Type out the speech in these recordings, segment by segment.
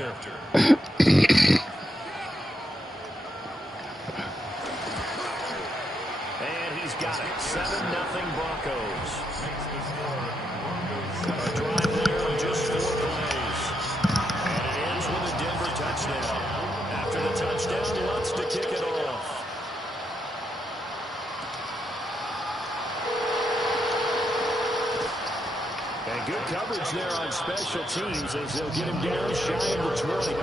after. And he's got it. 7-0 Broncos. A drive there of just 4 plays. And it ends with a Denver touchdown. After the touchdown, Lutz to kick it off. And good coverage there on special teams as they'll get him down shy of the 20.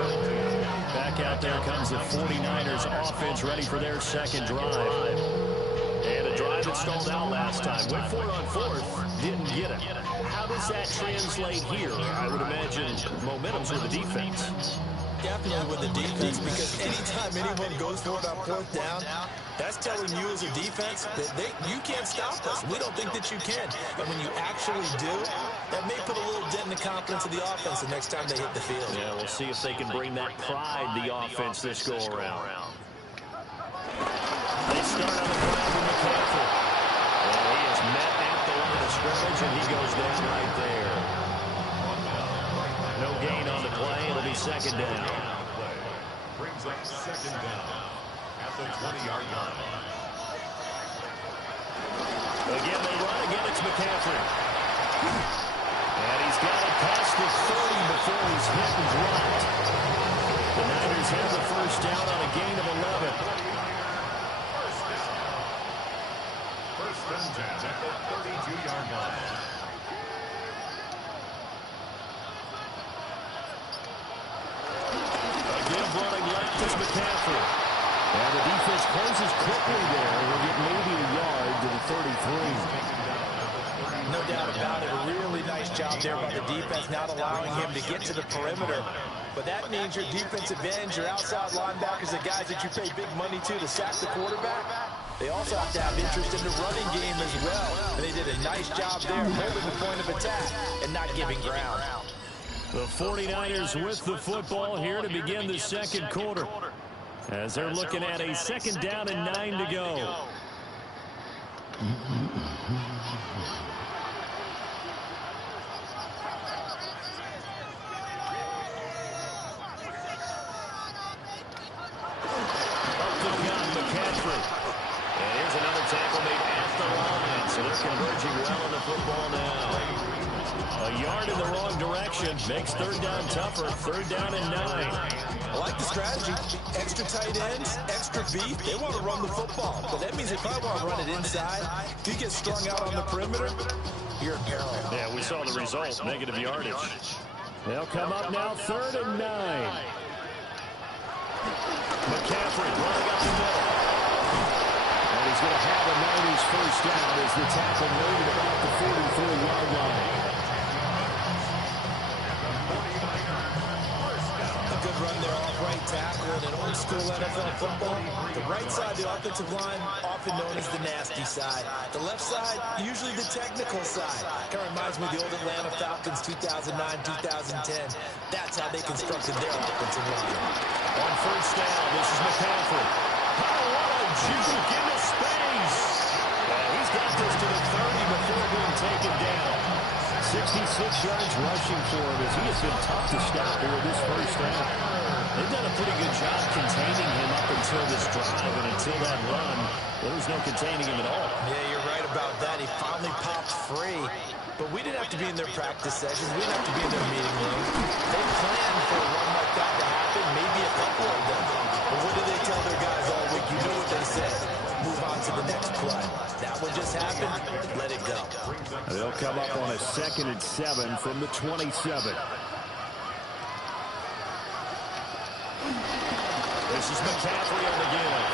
Back out there comes the 49ers offense ready for their second drive. And a drive that stalled out last time. Went for it on 4th, didn't get it. How does that translate here? I would imagine momentum's with the defense. Definitely with the defense, because anytime anyone goes for it on 4th down, that's telling you as a defense that you can't stop us. We don't think that you can. And when you actually do, that may put a little dent in the confidence of the offense the next time they hit the field. Yeah, we'll see if they can bring that pride the offense this go-around. They start on the ground with McCaffrey. And he is met at the line of scrimmage, and he goes down right there. No gain on the play. It'll be second down. Brings up second down at the 20-yard line. Again, they run. Again, it's McCaffrey. And he's got it past the 30 before he's hit and dropped. The Niners have the first down on a gain of 11. First and 10 at the 32-yard line. Again, running left is McCaffrey. And the defense closes quickly there. We'll get maybe a yard to the 33. No doubt about it. A really nice job there by the defense, not allowing him to get to the perimeter. But that means your defensive ends, your outside linebackers, the guys that you pay big money to sack the quarterback, they also have to have interest in the running game as well. And they did a nice job there holding the point of attack and not giving ground. The 49ers with the football here to begin the second quarter, as they're looking at a second down and 9 to go. McCaffrey. And here's another tackle made at the line, so they're converging well on the football now. A yard in the wrong direction makes third down tougher. Third down and 9. I like the strategy. Extra tight ends, extra beef. They want to run the football. But that means if I want to run it inside, if you get strung out on the perimeter, you're in peril. Yeah, we saw the result. Negative yardage. They'll come up now. Third and 9. McCaffrey running up the middle. And he's going to have a Niners first down as the tackle made at about the 44-yard line. Good run there off right tackle in an old school NFL football. The right side, the offensive line, often known as the nasty side. The left side, usually the technical side. Kind of reminds me of the old Atlanta Falcons 2009, 2010. That's how they constructed their offensive line. On first down, this is McCaffrey. Oh, what a juke into space. He's got this to the 30 before being taken down. 66 yards rushing for him as he has been tough to stop here this first down. They've done a pretty good job containing him up until this drive, and until that run, there was no containing him at all. Yeah, you're right about that. He finally popped free. But we didn't have to be in their practice sessions. We didn't have to be in their meeting room. They planned for a run like that to happen, maybe a couple of them. But what did they tell their guys all week? You know what they said. Move on to the next play. That one just happened. Let it go. They'll come up on a 2nd and 7 from the 27. This is McCaffrey on the give.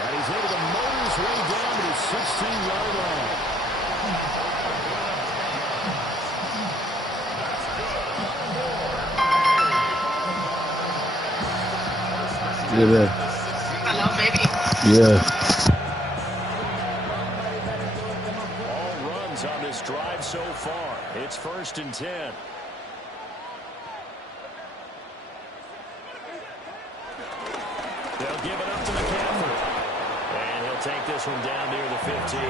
And he's able to motor his way down to the 16-yard line. Yeah, man. Hello, baby. Yeah. All runs on this drive so far. It's 1st and 10. They'll give it up to McCaffrey. And he'll take this one down near the 15.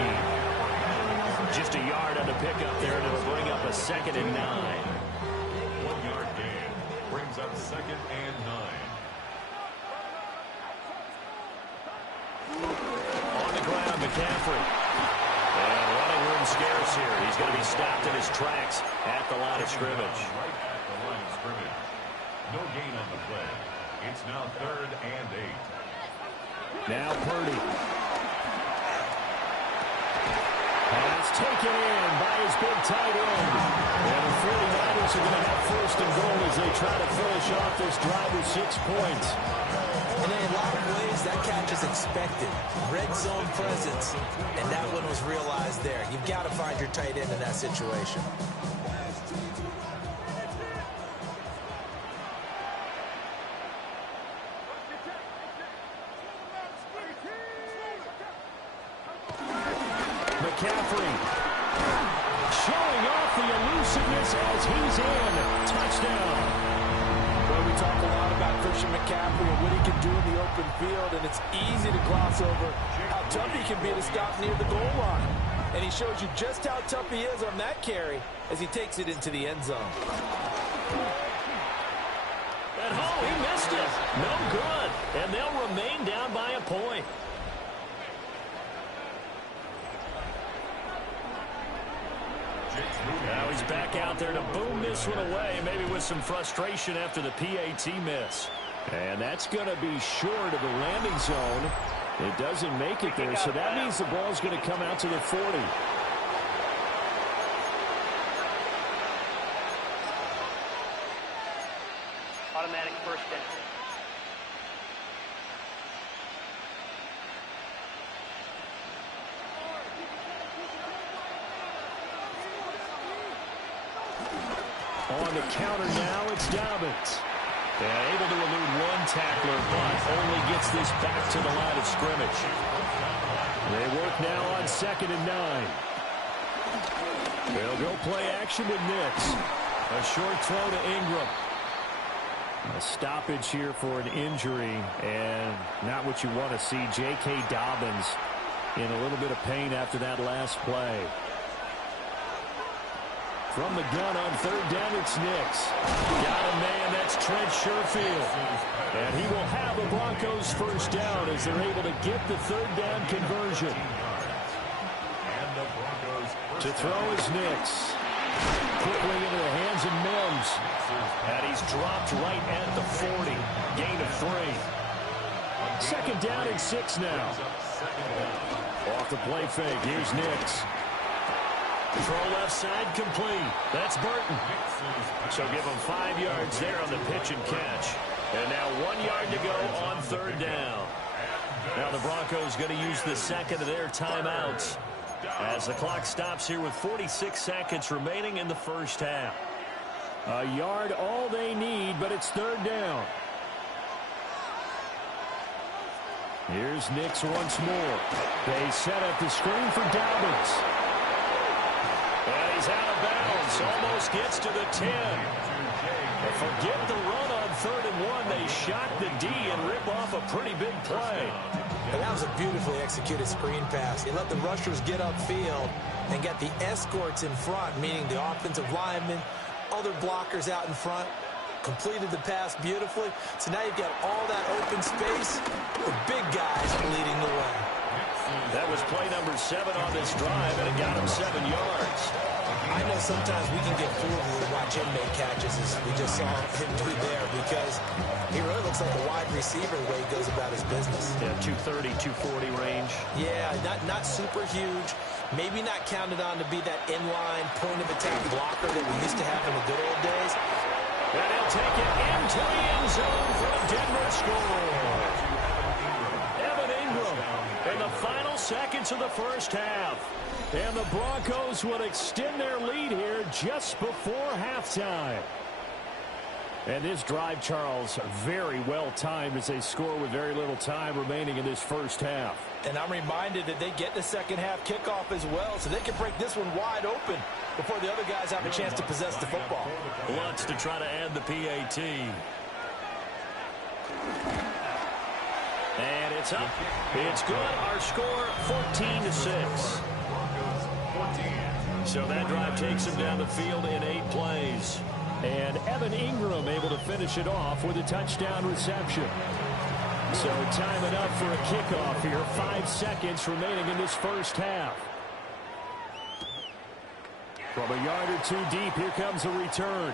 Just a yard on the pickup there, and it'll bring up a 2nd and 9. 2nd and 9. On the ground, McCaffrey. And running room scarce here. He's going to be stopped in his tracks at the line of scrimmage. Right at the line of scrimmage. No gain on the play. It's now 3rd and 8. Now Purdy. Pass taken in by his big tight end. And the 49ers are going to have 1st and goal as they try to finish off this drive with 6 points. And in a lot of ways, that catch is expected. Red zone presence. And that one was realized there. You've got to find your tight end in that situation. McCaffrey showing off the elusiveness as he's in. Touchdown. Well, we talk a lot about Christian McCaffrey and what he can do in the open field, and it's easy to gloss over how tough he can be to stop near the goal line. And he shows you just how tough he is on that carry as he takes it into the end zone. And he missed it. No good. And they'll remain down by a point. Now he's back out there to boom this one away, maybe with some frustration after the PAT miss. And that's going to be short of the landing zone. It doesn't make it there, so that means the ball's going to come out to the 40. Automatic first down. On the counter now, it's Dobbins. And able to elude one tackler, but only gets this back to the line of scrimmage. They work now on 2nd and 9. They'll go play action with Nix. A short throw to Ingram. A stoppage here for an injury, and not what you want to see. J.K. Dobbins in a little bit of pain after that last play. From the gun on 3rd down, it's Nix. Got a man, that's Trent Sherfield. And he will have the Broncos 1st down as they're able to get the 3rd down conversion. To throw is Nix. Quickly into the hands of Mims. And he's dropped right at the 40. Gain of 3. 2nd down and 6 now. Off the play fake, here's Nix. Throw left side complete. That's Burton. So give him 5 yards there on the pitch and catch. And now 1 yard to go on 3rd down. Now the Broncos going to use the 2nd of their timeouts as the clock stops here with 46 seconds remaining in the 1st half. A yard all they need, but it's 3rd down. Here's Nix once more. They set up the screen for Dobbins. And he's out of bounds. Almost gets to the 10. But forget the run on 3rd and 1. They shock the D and rip off a pretty big play. And that was a beautifully executed screen pass. He let the rushers get upfield and got the escorts in front, meaning the offensive linemen, other blockers out in front. Completed the pass beautifully. So now you've got all that open space. The big guys leading the way. That was play number 7 on this drive, and it got him 7 yards. I know sometimes we can get fooled when we watch him make catches, as we just saw him do there, because he really looks like a wide receiver the way he goes about his business. Yeah, 230, 240 range. Yeah, not super huge. Maybe not counted on to be that inline point-of-attack blocker that we used to have in the good old days. And he'll take it into the end zone for a Denver score. Evan Ingram in the final seconds of the 1st half. And the Broncos will extend their lead here just before halftime. And this drive, Charles, very well timed as they score with very little time remaining in this 1st half. And I'm reminded that they get the 2nd half kickoff as well, so they can break this one wide open before the other guys have a chance to possess the football. Lutz to try to add the PAT. And it's up. It's good. Our score, 14-6. So that drive takes them down the field in 8 plays. And Evan Ingram able to finish it off with a touchdown reception. So time it up for a kickoff here. 5 seconds remaining in this first half. From a yard or two deep, here comes a return.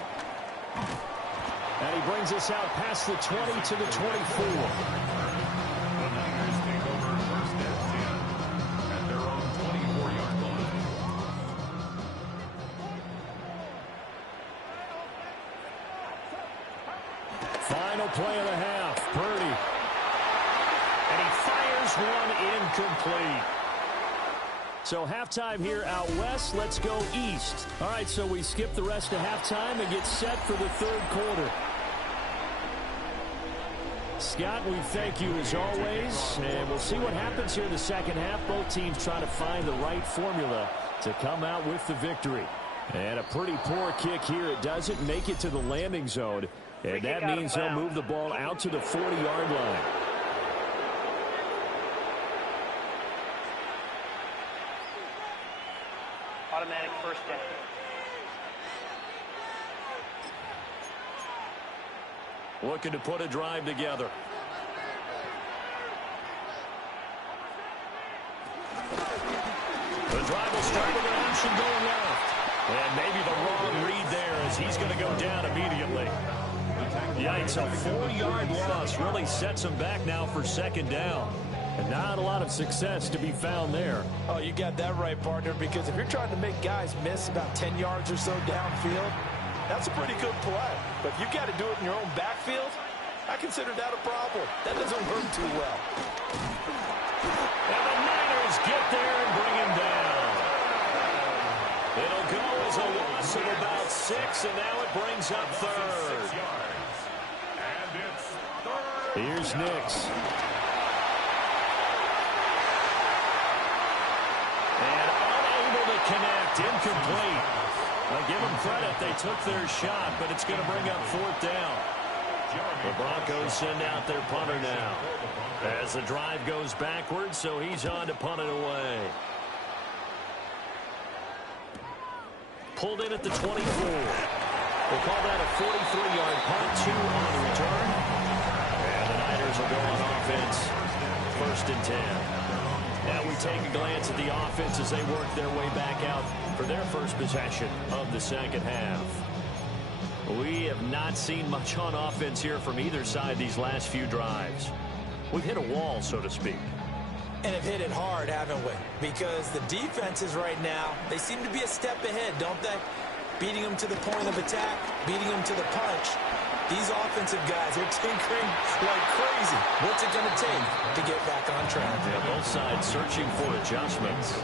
And he brings us out past the 20 to the 24. The Niners take over first and 10 at their own 24-yard line. Final play of the half. Purdy. And he fires one incomplete. So halftime here out west. Let's go east. All right, so we skip the rest of halftime and get set for the third quarter. Scott, we thank you as always, and we'll see what happens here in the second half. Both teams trying to find the right formula to come out with the victory. And a pretty poor kick here. It doesn't make it to the landing zone, and that means they'll move the ball out to the 40-yard line. Automatic first down. Looking to put a drive together. The drive will start with an option going left. And maybe the wrong read there as he's going to go down immediately. Yikes, a 4-yard loss really sets him back now for second down. And not a lot of success to be found there. Oh, you got that right, partner, because if you're trying to make guys miss about 10 yards or so downfield, that's a pretty good play. But if you got to do it in your own backfield, I consider that a problem. That doesn't work too well. And the Niners get there and bring him down. It'll go as a loss of about 6, and now it brings up third. And it's third. Here's Nix. And unable to connect, incomplete. I'll give them credit, they took their shot, but it's going to bring up fourth down. The Broncos send out their punter now. As the drive goes backwards, so he's on to punt it away. Pulled in at the 24. We'll call that a 43-yard punt, 2 on the return. And the Niners will go on offense, first and 10. Now we take a glance at the offense as they work their way back out for their first possession of the second half. We have not seen much on offense here from either side these last few drives. We've hit a wall, so to speak. And have hit it hard, haven't we? Because the defenses right now, they seem to be a step ahead, don't they? Beating them to the point of attack, beating them to the punch. These offensive guys are tinkering like crazy. What's it going to take to get back on track? Yeah, both sides searching for adjustments.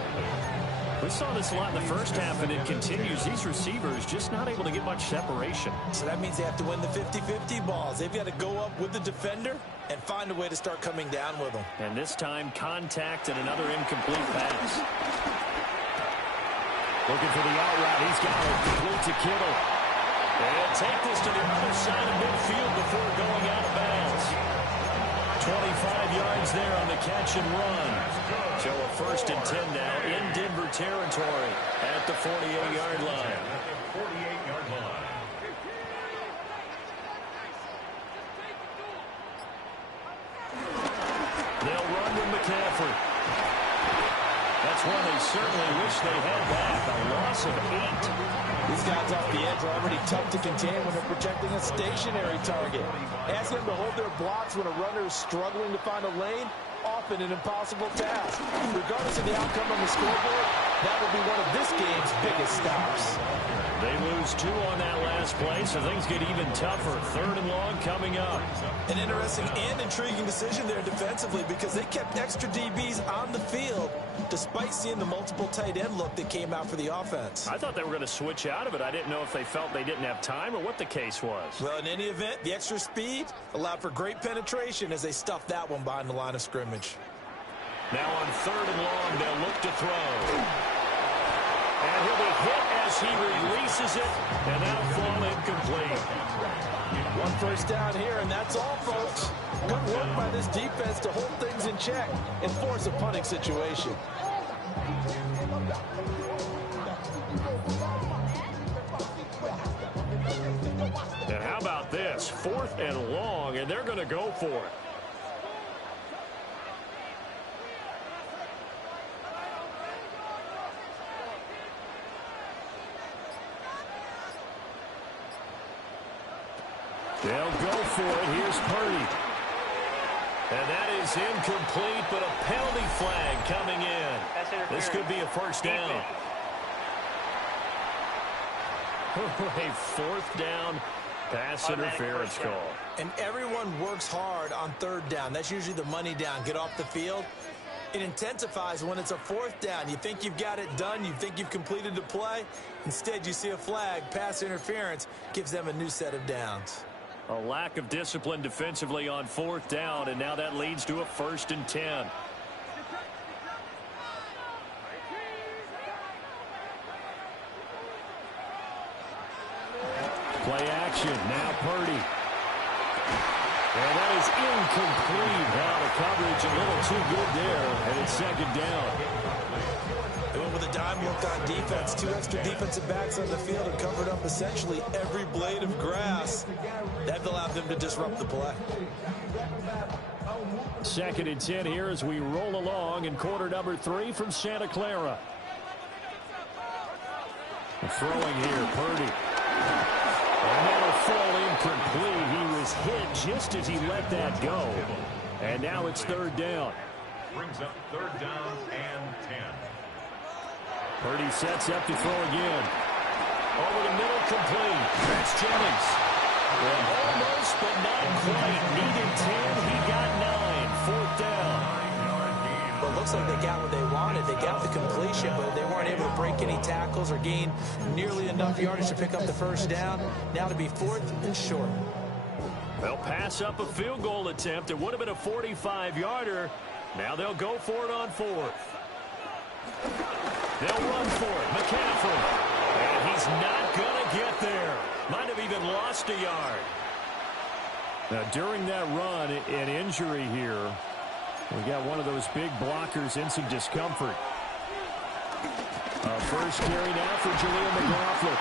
We saw this a lot in the first half, and it continues. These receivers just not able to get much separation. So that means they have to win the 50-50 balls. They've got to go up with the defender and find a way to start coming down with them. And this time, contact and another incomplete pass. Looking for the out route. He's got it complete to Kittle. And take this to the other side of midfield before going out of bounds. 25 yards there on the catch and run. So a first and 10 now in Denver territory at the 48-yard line. 48-yard line. They'll run with McCaffrey. That's one they certainly wish they had back. A loss of 8. These guys off the edge are already tough to contain when they're protecting a stationary target. Asking them to hold their blocks when a runner is struggling to find a lane, often an impossible task. Regardless of the outcome on the scoreboard, that will be one of this game's biggest stops. They lose 2 on that last play, so things get even tougher. Third and long coming up. An interesting and intriguing decision there defensively because they kept extra DBs on the field despite seeing the multiple tight end look that came out for the offense. I thought they were going to switch out of it. I didn't know if they felt they didn't have time or what the case was. Well, in any event, the extra speed allowed for great penetration as they stuffed that one behind the line of scrimmage. Now on third and long, they'll look to throw. And he'll be hit as he releases it, and that'll fall incomplete. One first down here, and that's all, folks. Good work by this defense to hold things in check and force a punting situation. about this? 4th and long, and they're going to go for it. They'll go for it. Here's Purdy. And that is incomplete, but a penalty flag coming in. This could be a first down. A 4th down pass interference call. And everyone works hard on 3rd down. That's usually the money down. Get off the field. It intensifies when it's a 4th down. You think you've got it done. You think you've completed the play. Instead, you see a flag. Pass interference gives them a new set of downs. A lack of discipline defensively on 4th down, and now that leads to a 1st and 10. Play action. Now Purdy. And that is incomplete. Now the coverage a little too good there, and it's 2nd down. They went with a dime look on defense. 2 extra defensive backs on the field and covered up essentially every blade of grass. That allowed them to disrupt the play. 2nd and 10 here as we roll along in quarter number 3 from Santa Clara. Throwing here, Purdy. And that'll fall incomplete. He was hit just as he let that go. And now it's 3rd down. Brings up 3rd down and 10. Purdy sets up to throw again. Over the middle, complete. That's Jennings. Well, almost, but not quite. Needed 10. He got 9. 4th down. Well, it looks like they got what they wanted. They got the completion, but they weren't able to break any tackles or gain nearly enough yardage to pick up the 1st down. Now to be 4th and short. They'll pass up a field goal attempt. It would have been a 45-yarder. Now they'll go for it on 4th. They'll run for it. McCaffrey. And he's not going to get there. Might have even lost a yard. Now, during that run, an injury here. We got one of those big blockers in some discomfort. First carry now for Jaleel McLaughlin.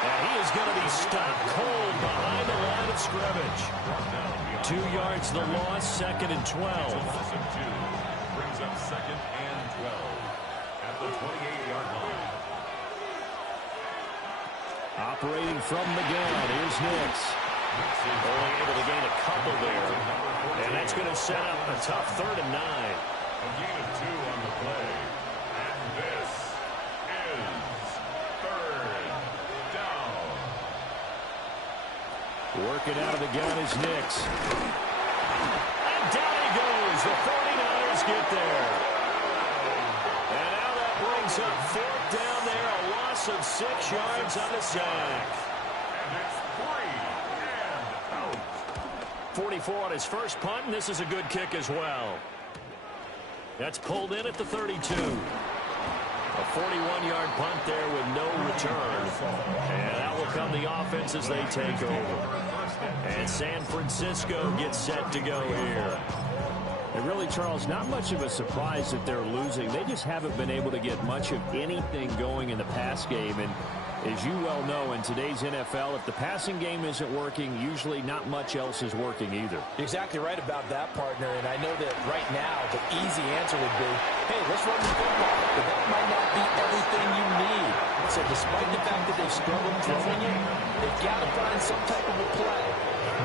And he is going to be stopped cold behind the line of scrimmage. 2 yards the loss, 2nd and 12. Brings up 2nd and 12 at the 28-yard line. Operating from the gun, here's Nix. Only able to gain a couple there. And that's going to set up a tough 3rd and 9. A gain of 2 on the play. And this is 3rd down. Working out of the gun is Nix. And down he goes. The 49ers get there. And now that brings up 4th down there. A loss of 6 yards on the sack. And it's 3 and out. 44 on his first punt, and this is a good kick as well. That's pulled in at the 32. A 41-yard punt there with no return. And that will come the offense as they take over. And San Francisco gets set to go here. And really, Charles, not much of a surprise that they're losing. They just haven't been able to get much of anything going in the pass game. And as you well know, in today's NFL, if the passing game isn't working, usually not much else is working either. You're exactly right about that, partner. And I know that right now the easy answer would be, hey, let's run the football. But that might not be everything you need. So despite the fact that they've struggled throwing it, they've got to find some type of a play,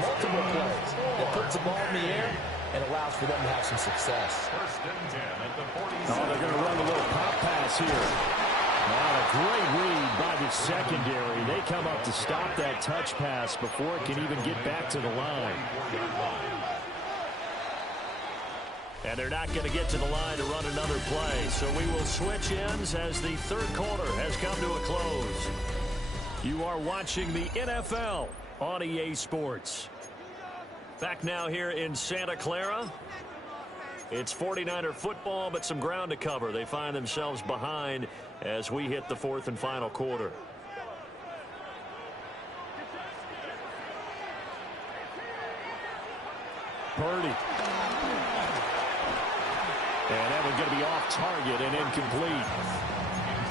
multiple plays, that puts the ball in the air and allows for them to have some success. 1st and 10 at the 47. Oh, they're going to run a little pop pass here. Wow, a great read by the secondary. They come up to stop that touch pass before it can even get back to the line. And they're not going to get to the line to run another play. So we will switch ends as the 3rd quarter has come to a close. You are watching the NFL on EA Sports. Back now here in Santa Clara. It's 49er football, but some ground to cover. They find themselves behind as we hit the 4th and final quarter. Purdy. And that one's going to be off target and incomplete.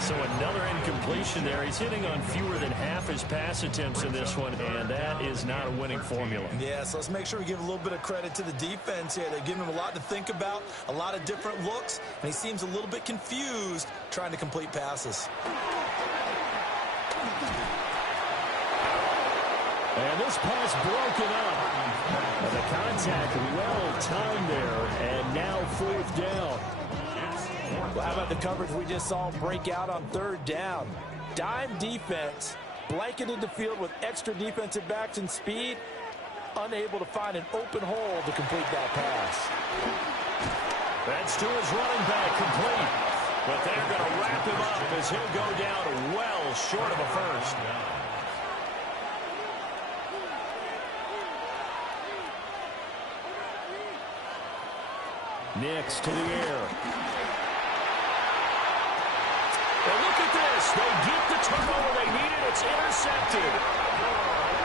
So another incompletion there. He's hitting on fewer than half his pass attempts in this one, and that is not a winning formula. Yeah, so let's make sure we give a little bit of credit to the defense here. They're giving him a lot to think about, a lot of different looks, and he seems a little bit confused trying to complete passes. And this pass broken up. And the contact well timed there, and now 4th down. Well, how about the coverage we just saw break out on 3rd down? Dime defense, blanketed the field with extra defensive backs and speed, unable to find an open hole to complete that pass. That's to his running back, complete. But they're going to wrap him up as he'll go down well short of a first. Nix to the air. And look at this. They get the turnover they needed. It's intercepted.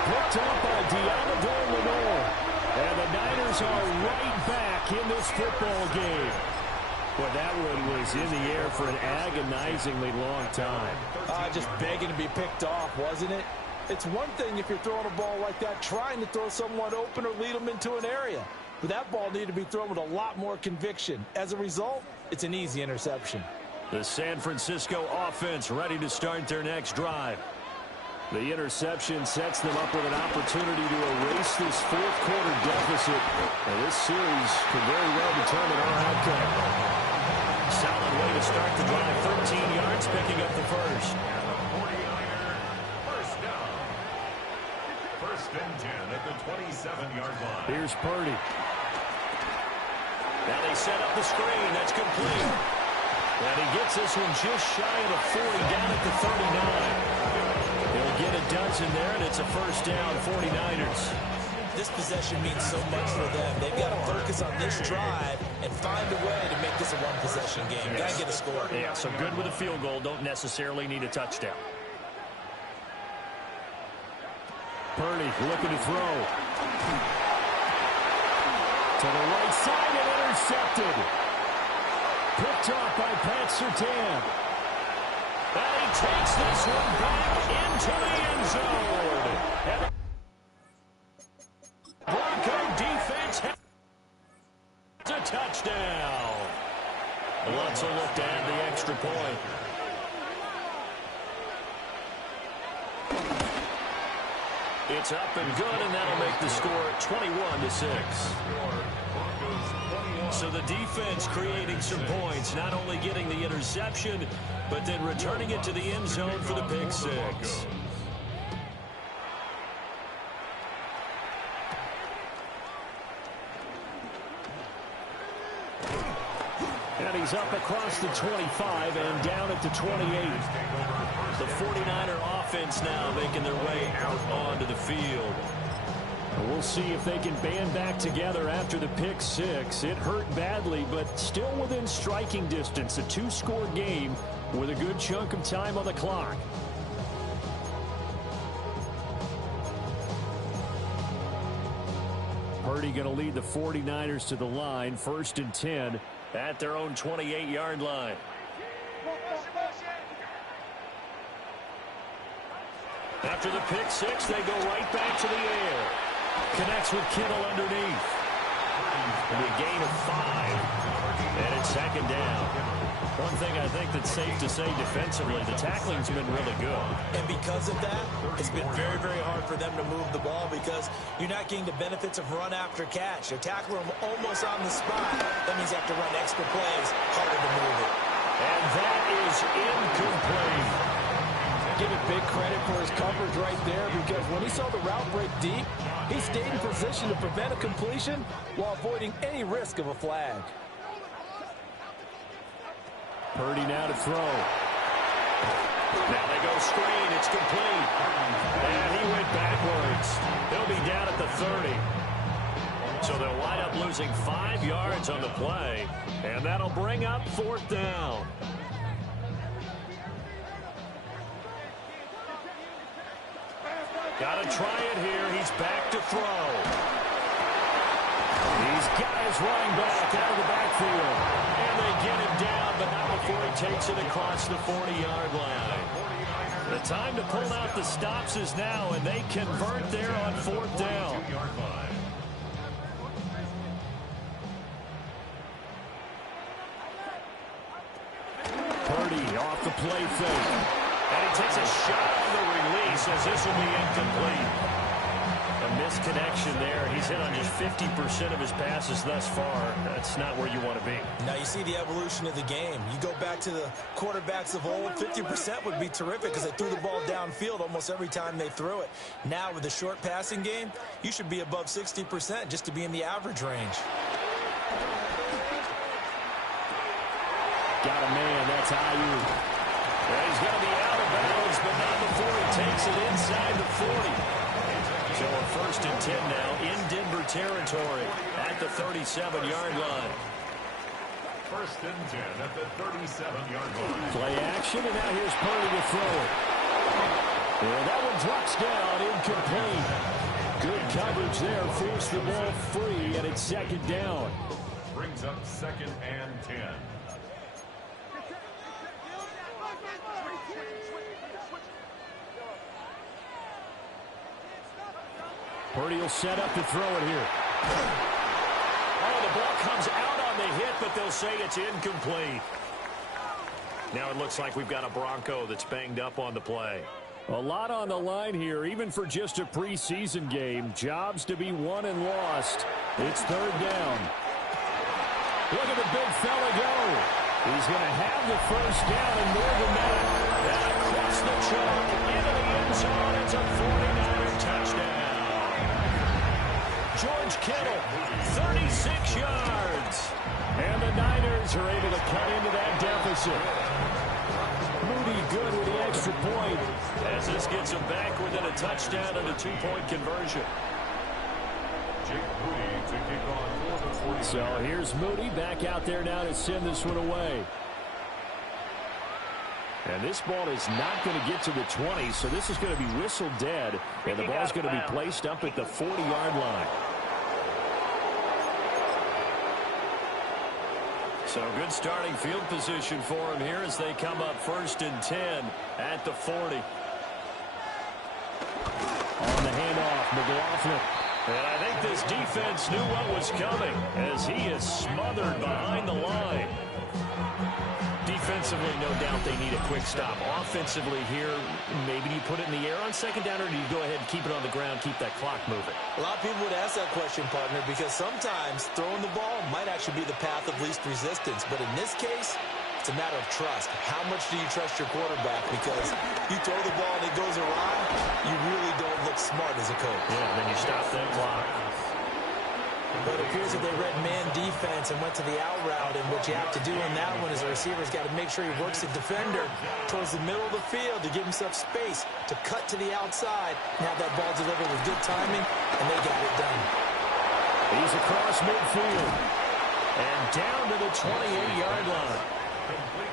Picked up by Deommodore Lenoir. And the Niners are right back in this football game. Well, that one was in the air for an agonizingly long time. Just begging to be picked off, wasn't it? It's one thing if you're throwing a ball like that, trying to throw someone open or lead them into an area. But that ball needed to be thrown with a lot more conviction. As a result, it's an easy interception. The San Francisco offense ready to start their next drive. The interception sets them up with an opportunity to erase this 4th quarter deficit. And this series could very well determine our outcome. Solid way to start the drive. 13 yards, picking up the first. 49er, 1st down. 1st and 10 at the 27-yard line. Here's Purdy. Now they set up the screen. That's complete. And he gets this one just shy of the 40, down at the 39. He'll get a dozen there, and it's a 1st down, 49ers. This possession means so much for them. They've got to focus on this drive and find a way to make this a one-possession game. Got to get a score. Yeah, so good with a field goal. Don't necessarily need a touchdown. Purdy looking to throw. To the right side and intercepted. Picked off by Pat Surtain. And he takes this one back into the end zone. And Bronco defense has a touchdown. Lutz will look to add the extra point. It's up and good, and that'll make the score 21-6. So the defense creating some points, not only getting the interception, but then returning it to the end zone for the pick 6. And he's up across the 25 and down at the 28. The 49er offense now making their way out onto the field. We'll see if they can band back together after the pick 6. It hurt badly, but still within striking distance. A 2-score game with a good chunk of time on the clock. Purdy going to lead the 49ers to the line. 1st and 10 at their own 28-yard line. After the pick 6, they go right back to the air. Connects with Kittle underneath. And a gain of 5. And it's 2nd down. One thing I think that's safe to say defensively, the tackling's been really good. And because of that, it's been very, very hard for them to move the ball because you're not getting the benefits of run after catch. You're tackling them almost on the spot. That means you have to run extra plays, harder to move it. And that is incomplete. Give it big credit for his coverage right there because when he saw the route break deep, he stayed in position to prevent a completion while avoiding any risk of a flag. Purdy now to throw. Now they go screen. It's complete. And he went backwards. He'll be down at the 30. So they'll wind up losing 5 yards on the play. And that'll bring up 4th down. Got to try it here. He's back to throw. He's got it this running back out of the backfield. And they get him down, but not before he takes it across the 40-yard line. The time to pull out the stops is now, and they convert there on 4th down. Purdy off the play fake. And he takes a shot on the release as this will be incomplete. A misconnection there. He's hit on just 50% of his passes thus far. That's not where you want to be. Now you see the evolution of the game. You go back to the quarterbacks of old, 50% would be terrific because they threw the ball downfield almost every time they threw it. Now with the short passing game, you should be above 60% just to be in the average range. Got a man, that's Ayuk. Well, he's going to be out of bounds, but not before he takes it inside the 40. So a 1st and 10 now in Denver territory at the 37-yard line. 1st and 10 at the 37-yard line. Play action, and now here's Purdy to throw it. And that one drops down, incomplete. Good coverage there, forced the ball free, and it's 2nd down. Brings up 2nd and 10. Purdy will set up to throw it here. Oh, the ball comes out on the hit, but they'll say it's incomplete. Now it looks like we've got a Bronco that's banged up on the play. A lot on the line here, even for just a preseason game. Jobs to be won and lost. It's 3rd down. Look at the big fella go. He's going to have the 1st down and more than that. And across the chalk, into the end zone, it's a 49er touchdown. George Kittle, 36 yards. And the Niners are able to cut into that deficit. Moody good with the extra point. As this gets him back within a touchdown and a 2-point conversion. Jake Moody to kick on for the 49ers. So here's Moody back out there now to send this one away. And this ball is not going to get to the 20, so this is going to be whistled dead. And the ball's going to be placed up at the 40-yard line. So good starting field position for him here as they come up 1st and 10 at the 40. On the handoff, McLaughlin. And I think this defense knew what was coming as he is smothered behind the line. Defensively, no doubt they need a quick stop. Offensively here, maybe you put it in the air on 2nd down, or do you go ahead and keep it on the ground, keep that clock moving? A lot of people would ask that question, partner, because sometimes throwing the ball might actually be the path of least resistance. But in this case, it's a matter of trust. How much do you trust your quarterback? Because you throw the ball and it goes awry, you really don't look smart as a coach. Yeah, then you stop that clock. But it appears that they read man defense and went to the out route, and what you have to do in that one is the receiver's got to make sure he works the defender towards the middle of the field to give himself space to cut to the outside and have that ball delivered with good timing, and they got it done. He's across midfield and down to the 28-yard line.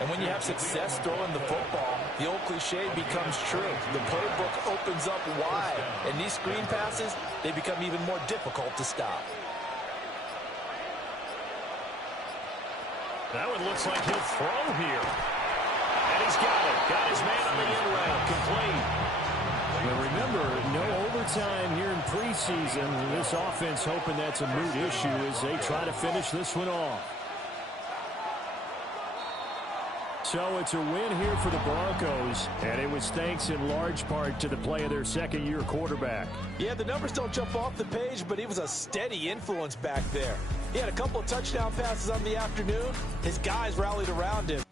And when you have success throwing the football, the old cliche becomes true. The playbook opens up wide, and these screen passes, they become even more difficult to stop. That one looks like he'll throw here. And he's got it. Got his man on the end route. Complete. Well, remember, no overtime here in preseason. This offense hoping that's a moot issue as they try to finish this one off. So it's a win here for the Broncos, and it was thanks in large part to the play of their second-year quarterback. Yeah, the numbers don't jump off the page, but he was a steady influence back there. He had a couple of touchdown passes on the afternoon. His guys rallied around him,